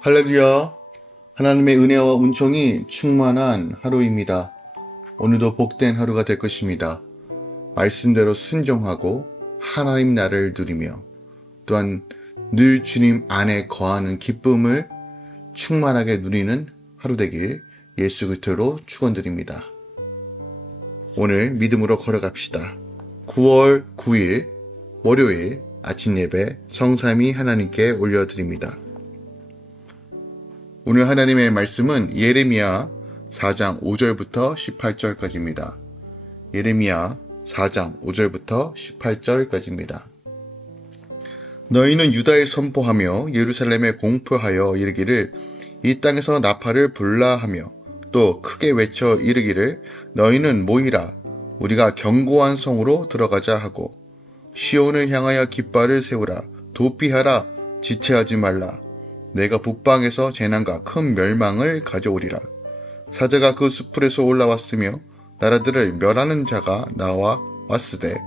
할렐루야. 하나님의 은혜와 은총이 충만한 하루입니다. 오늘도 복된 하루가 될 것입니다. 말씀대로 순종하고 하나님 나라를 누리며 또한 늘 주님 안에 거하는 기쁨을 충만하게 누리는 하루 되길 예수 그리스도로 축원드립니다. 오늘 믿음으로 걸어갑시다. 9월 9일 월요일 아침 예배 성삼위 하나님께 올려드립니다. 오늘 하나님의 말씀은 예레미야 4장 5절부터 18절까지입니다. 예레미야 4장 5절부터 18절까지입니다. 너희는 유다에 선포하며 예루살렘에 공포하여 이르기를 이 땅에서 나팔을 불라 하며 또 크게 외쳐 이르기를 너희는 모이라 우리가 견고한 성으로 들어가자 하고 시온을 향하여 깃발을 세우라 도피하라 지체하지 말라 내가 북방에서 재난과 큰 멸망을 가져오리라. 사자가 그 수풀에서 올라왔으며 나라들을 멸하는 자가 나와 왔으되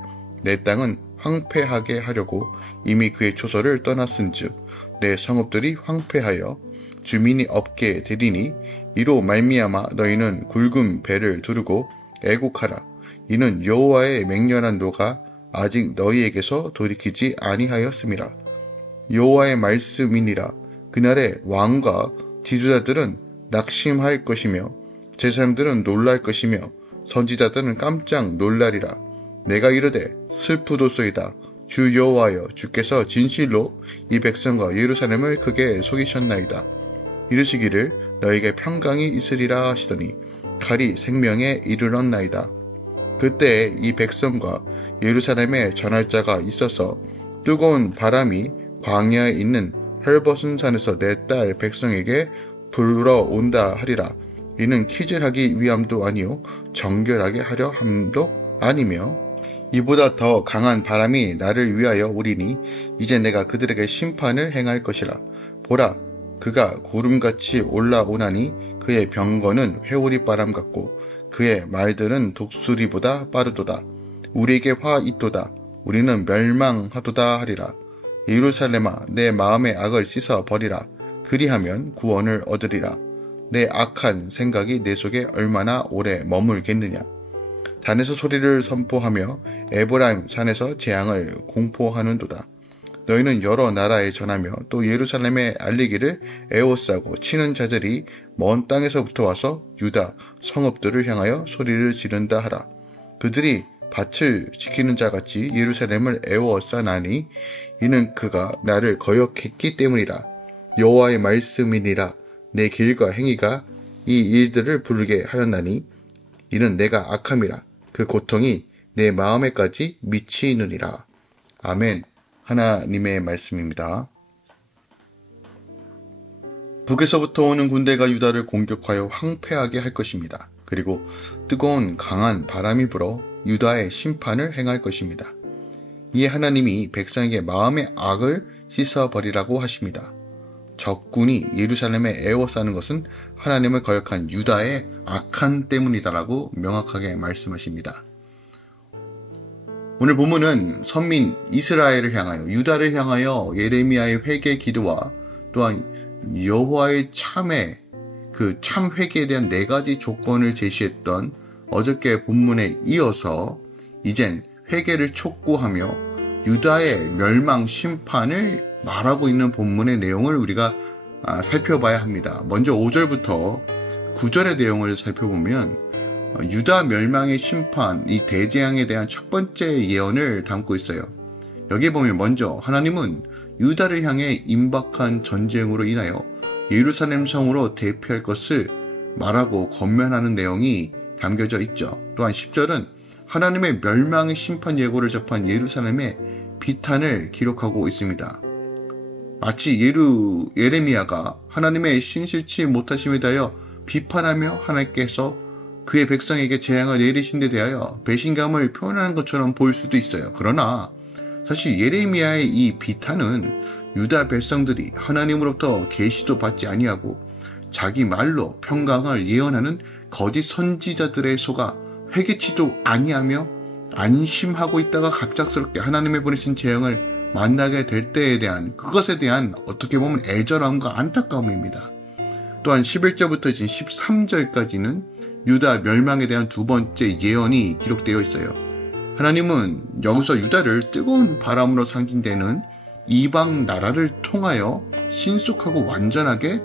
내 땅은 황폐하게 하려고 이미 그의 초소를 떠났은즉 내 성읍들이 황폐하여 주민이 없게 되리니 이로 말미암아 너희는 굵은 배를 두르고 애곡하라. 이는 여호와의 맹렬한 노가 아직 너희에게서 돌이키지 아니하였음이라. 여호와의 말씀이니라. 그날에 왕과 지도자들은 낙심할 것이며 제사장들은 놀랄 것이며 선지자들은 깜짝 놀라리라. 내가 이르되 슬프도소이다. 주 여호와여 주께서 진실로 이 백성과 예루살렘을 크게 속이셨나이다. 이르시기를 너에게 평강이 있으리라 하시더니 칼이 생명에 이르렀나이다. 그때 이 백성과 예루살렘에 전할 자가 있어서 뜨거운 바람이 광야에 있는 헐벗은 산에서 내 딸 백성에게 불어온다 하리라. 이는 키질하기 위함도 아니요 정결하게 하려 함도 아니며 이보다 더 강한 바람이 나를 위하여 오리니 이제 내가 그들에게 심판을 행할 것이라. 보라 그가 구름같이 올라오나니 그의 병거는 회오리 바람 같고 그의 말들은 독수리보다 빠르도다. 우리에게 화 있도다. 우리는 멸망하도다 하리라. 예루살렘아 내 마음의 악을 씻어 버리라. 그리하면 구원을 얻으리라. 내 악한 생각이 내 속에 얼마나 오래 머물겠느냐. 단에서 소리를 선포하며 에브라임 산에서 재앙을 공포하는도다. 너희는 여러 나라에 전하며 또 예루살렘에 알리기를 에워싸고 치는 자들이 먼 땅에서부터 와서 유다 성읍들을 향하여 소리를 지른다 하라. 그들이 밭을 지키는 자같이 예루살렘을 에워싸나니 이는 그가 나를 거역했기 때문이라. 여호와의 말씀이니라. 내 길과 행위가 이 일들을 부르게 하였나니 이는 내가 악함이라. 그 고통이 내 마음에까지 미치느니라. 아멘. 하나님의 말씀입니다. 북에서부터 오는 군대가 유다를 공격하여 황폐하게 할 것입니다. 그리고 뜨거운 강한 바람이 불어 유다의 심판을 행할 것입니다. 이에 하나님이 백성에게 마음의 악을 씻어버리라고 하십니다. 적군이 예루살렘에 에워싸는 것은 하나님을 거역한 유다의 악한 때문이다라고 명확하게 말씀하십니다. 오늘 본문은 선민 이스라엘을 향하여 유다를 향하여 예레미야의 회개 기도와 또한 여호와의 참 회개에 대한 4가지 조건을 제시했던 어저께 본문에 이어서 이젠 회개를 촉구하며 유다의 멸망 심판을 말하고 있는 본문의 내용을 우리가 살펴봐야 합니다. 먼저 5절부터 9절의 내용을 살펴보면 유다 멸망의 심판, 이 대재앙에 대한 첫 번째 예언을 담고 있어요. 여기 보면 먼저 하나님은 유다를 향해 임박한 전쟁으로 인하여 예루살렘 성으로 대피할 것을 말하고 권면하는 내용이 담겨져 있죠. 또한 10절은 하나님의 멸망의 심판 예고를 접한 예루살렘의 비탄을 기록하고 있습니다. 마치 예레미야가 하나님의 신실치 못하심에 대하여 비판하며 하나님께서 그의 백성에게 재앙을 내리신 데 대하여 배신감을 표현하는 것처럼 보일 수도 있어요. 그러나 사실 예레미야의 이 비탄은 유다 백성들이 하나님으로부터 계시도 받지 아니하고 자기 말로 평강을 예언하는 거짓 선지자들의 속아 회개치도 아니하며 안심하고 있다가 갑작스럽게 하나님의 보내신 재앙을 만나게 될 때에 대한 그것에 대한 어떻게 보면 애절함과 안타까움입니다. 또한 11절부터 13절까지는 유다 멸망에 대한 두 번째 예언이 기록되어 있어요. 하나님은 여기서 유다를 뜨거운 바람으로 상징되는 이방 나라를 통하여 신속하고 완전하게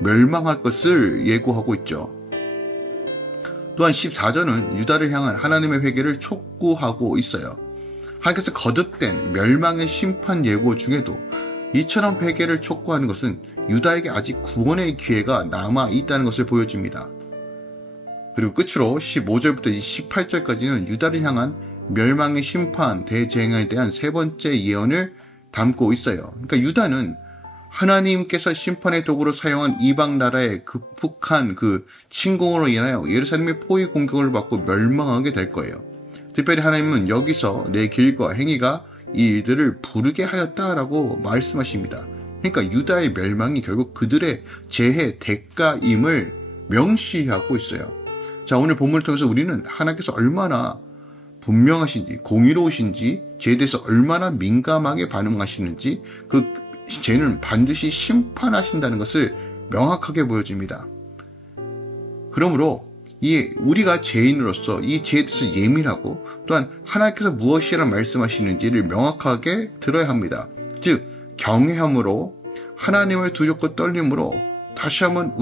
멸망할 것을 예고하고 있죠. 또한 14절은 유다를 향한 하나님의 회개를 촉구하고 있어요. 하나님께서 거듭된 멸망의 심판 예고 중에도 이처럼 회개를 촉구하는 것은 유다에게 아직 구원의 기회가 남아있다는 것을 보여줍니다. 그리고 끝으로 15절부터 18절까지는 유다를 향한 멸망의 심판 대재앙에 대한 세 번째 예언을 담고 있어요. 그러니까 유다는 하나님께서 심판의 도구로 사용한 이방 나라의 극복한 그 침공으로 인하여 예루살렘의 포위 공격을 받고 멸망하게 될 거예요. 특별히 하나님은 여기서 내 길과 행위가 이 일들을 부르게 하였다라고 말씀하십니다. 그러니까 유다의 멸망이 결국 그들의 재해 대가임을 명시하고 있어요. 자, 오늘 본문을 통해서 우리는 하나님께서 얼마나 분명하신지, 공의로우신지, 죄에 대해서 얼마나 민감하게 반응하시는지, 그 죄는 반드시 심판하신다는 것을 명확하게 보여줍니다. 그러므로 우리가 죄인으로서 이 죄에 대해서 예민하고 또한 하나님께서 무엇이라 말씀하시는지를 명확하게 들어야 합니다. 즉 경외함으로 하나님을 두렵고 떨림으로 다시 한번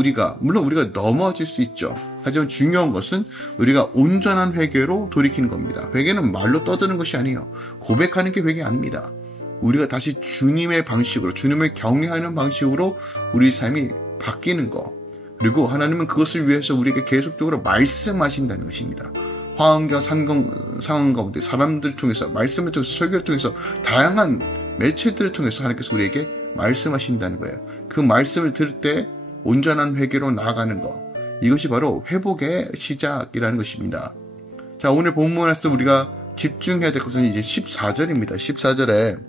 물론 우리가 넘어질 수 있죠. 하지만 중요한 것은 우리가 온전한 회개로 돌이키는 겁니다. 회개는 말로 떠드는 것이 아니에요. 고백하는 게 회개 아닙니다. 우리가 다시 주님의 방식으로, 주님을 경외하는 방식으로 우리 삶이 바뀌는 것. 그리고 하나님은 그것을 위해서 우리에게 계속적으로 말씀하신다는 것입니다. 화환과 상황 가운데 사람들을 통해서, 말씀을 통해서, 설교를 통해서, 다양한 매체들을 통해서 하나님께서 우리에게 말씀하신다는 거예요. 그 말씀을 들을 때 온전한 회개로 나아가는 것. 이것이 바로 회복의 시작이라는 것입니다. 자, 오늘 본문에서 우리가 집중해야 될 것은 이제 14절입니다. 14절에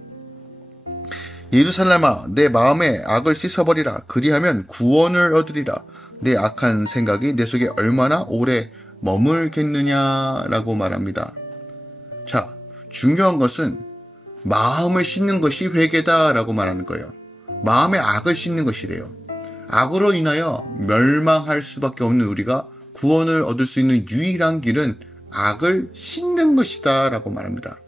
예루살렘아 내 마음의 악을 씻어버리라. 그리하면 구원을 얻으리라. 내 악한 생각이 내 속에 얼마나 오래 머물겠느냐라고 말합니다. 자, 중요한 것은 마음을 씻는 것이 회개다라고 말하는 거예요. 마음의 악을 씻는 것이래요. 악으로 인하여 멸망할 수밖에 없는 우리가 구원을 얻을 수 있는 유일한 길은 악을 씻는 것이다 라고 말합니다.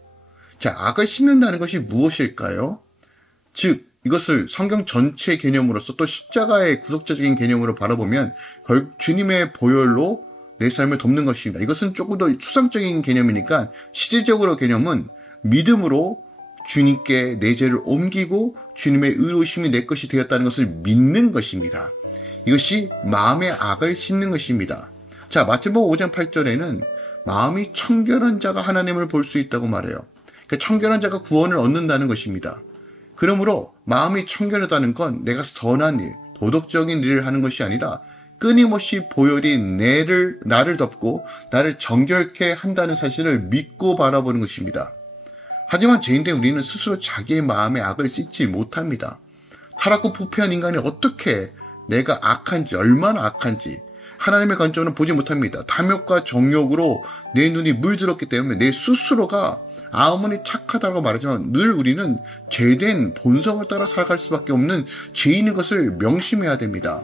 자, 악을 씻는다는 것이 무엇일까요? 즉 이것을 성경 전체 개념으로서 또 십자가의 구속자적인 개념으로 바라보면 결국 주님의 보혈로 내 삶을 돕는 것입니다. 이것은 조금 더 추상적인 개념이니까 실질적으로 개념은 믿음으로 주님께 내 죄를 옮기고 주님의 의로우심이 내 것이 되었다는 것을 믿는 것입니다. 이것이 마음의 악을 씻는 것입니다. 자, 마태복음 5장 8절에는 마음이 청결한 자가 하나님을 볼 수 있다고 말해요. 그러니까 청결한 자가 구원을 얻는다는 것입니다. 그러므로 마음이 청결하다는 건 내가 선한 일, 도덕적인 일을 하는 것이 아니라 끊임없이 보혈이 나를 덮고 나를 정결케 한다는 사실을 믿고 바라보는 것입니다. 하지만 죄인된 우리는 스스로 자기의 마음의 악을 씻지 못합니다. 타락고 부패한 인간이 어떻게 내가 악한지, 얼마나 악한지 하나님의 관점으로 보지 못합니다. 탐욕과 정욕으로 내 눈이 물들었기 때문에 내 스스로가 아무리 착하다고 말하지만 늘 우리는 죄된 본성을 따라 살아갈 수밖에 없는 죄인인 것을 명심해야 됩니다.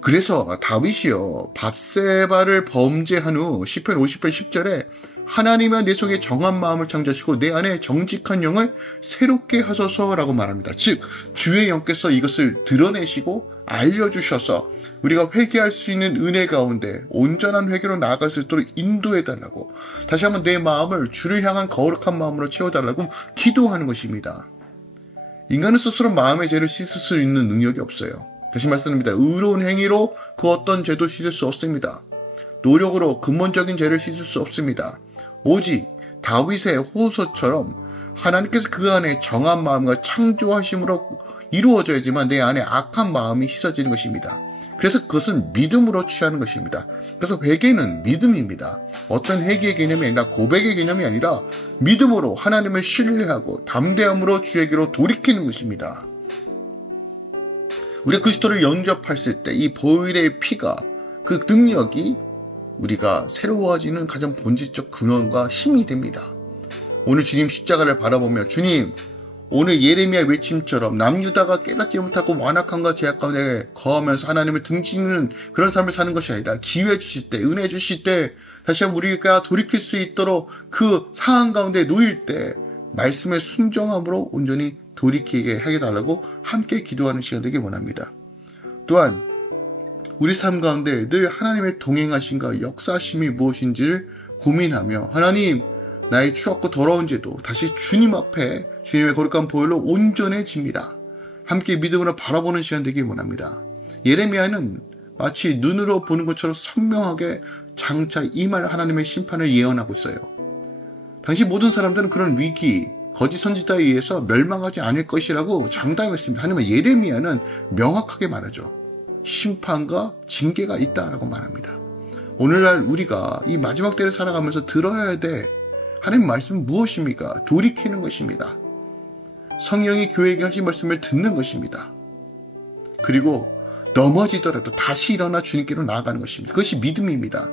그래서 다윗이요, 밧세바를 범죄한 후 시편 50편 10절에 하나님은 내 속에 정한 마음을 창조하시고 내 안에 정직한 영을 새롭게 하소서라고 말합니다. 즉 주의 영께서 이것을 드러내시고 알려주셔서 우리가 회개할 수 있는 은혜 가운데 온전한 회개로 나아갈 수 있도록 인도해달라고, 다시 한번 내 마음을 주를 향한 거룩한 마음으로 채워달라고 기도하는 것입니다. 인간은 스스로 마음의 죄를 씻을 수 있는 능력이 없어요. 다시 말씀드립니다. 의로운 행위로 그 어떤 죄도 씻을 수 없습니다. 노력으로 근본적인 죄를 씻을 수 없습니다. 오직 다윗의 호소처럼 하나님께서 그 안에 정한 마음과 창조하심으로 이루어져야지만 내 안에 악한 마음이 씻어지는 것입니다. 그래서 그것은 믿음으로 취하는 것입니다. 그래서 회개는 믿음입니다. 어떤 회개의 개념이 아니라 고백의 개념이 아니라 믿음으로 하나님을 신뢰하고 담대함으로 주에게로 돌이키는 것입니다. 우리가 그리스도를 영접했을 때 이 보혈의 피가, 그 능력이 우리가 새로워지는 가장 본질적 근원과 힘이 됩니다. 오늘 주님 십자가를 바라보며 주님 오늘 예레미야 외침처럼 남유다가 깨닫지 못하고 완악함과 제약 가운데 거하면서 하나님을 등지는 그런 삶을 사는 것이 아니라 기회 주실 때, 은혜 주실 때 다시 한번 우리가 돌이킬 수 있도록 그 상황 가운데 놓일 때 말씀의 순종함으로 온전히 돌이키게 해달라고 함께 기도하는 시간 되길 원합니다. 또한 우리 삶 가운데 늘 하나님의 동행하심과 역사하심이 무엇인지를 고민하며 하나님 나의 추악고 더러운 죄도 다시 주님 앞에 주님의 거룩한 보혈로 온전해집니다. 함께 믿음으로 바라보는 시간 되길 원합니다. 예레미야는 마치 눈으로 보는 것처럼 선명하게 장차 임할 하나님의 심판을 예언하고 있어요. 당시 모든 사람들은 그런 위기, 거짓 선지자에 의해서 멸망하지 않을 것이라고 장담했습니다. 하지만 예레미야는 명확하게 말하죠. 심판과 징계가 있다라고 말합니다. 오늘날 우리가 이 마지막 때를 살아가면서 들어야 될 하나님 말씀은 무엇입니까? 돌이키는 것입니다. 성령이 교회에게 하신 말씀을 듣는 것입니다. 그리고 넘어지더라도 다시 일어나 주님께로 나아가는 것입니다. 그것이 믿음입니다.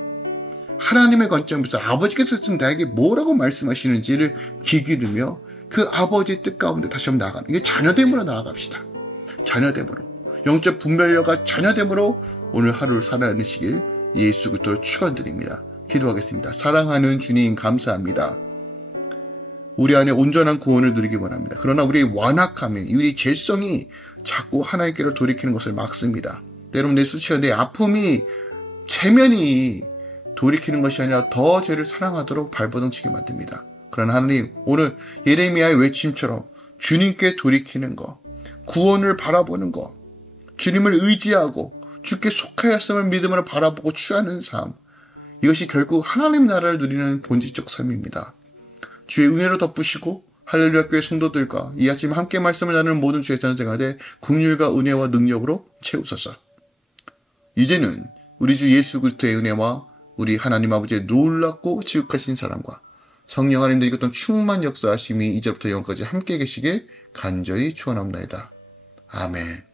하나님의 관점에서 아버지께서 나에게 뭐라고 말씀하시는지를 귀 기울이며 그 아버지의 뜻 가운데 다시 한번 나아가는, 이게 자녀됨으로 나아갑시다. 자녀됨으로, 영적 분별력과 자녀됨으로 오늘 하루를 살아내시길 예수 그리스도로 축원드립니다. 기도하겠습니다. 사랑하는 주님 감사합니다. 우리 안에 온전한 구원을 누리기 원합니다. 그러나 우리의 완악함이, 우리 죄성이 자꾸 하나님께로 돌이키는 것을 막습니다. 때로는 내 수치와 내 아픔이 체면이 돌이키는 것이 아니라 더 죄를 사랑하도록 발버둥치게 만듭니다. 그러나 하나님, 오늘 예레미야의 외침처럼 주님께 돌이키는 것, 구원을 바라보는 것, 주님을 의지하고 주께 속하였음을 믿음으로 바라보고 취하는 삶, 이것이 결국 하나님 나라를 누리는 본질적 삶입니다. 주의 은혜로 덮으시고 할렐루야 교회 성도들과 이 아침 함께 말씀을 나누는 모든 주의 자녀들과 내 긍휼과 은혜와 능력으로 채우소서. 이제는 우리 주 예수 그리스도의 은혜와 우리 하나님 아버지의 놀랍고 지극하신 사랑과 성령 안에 이것던 충만 역사하심이 이제부터 영원까지 함께 계시길 간절히 축원합니다. 아멘.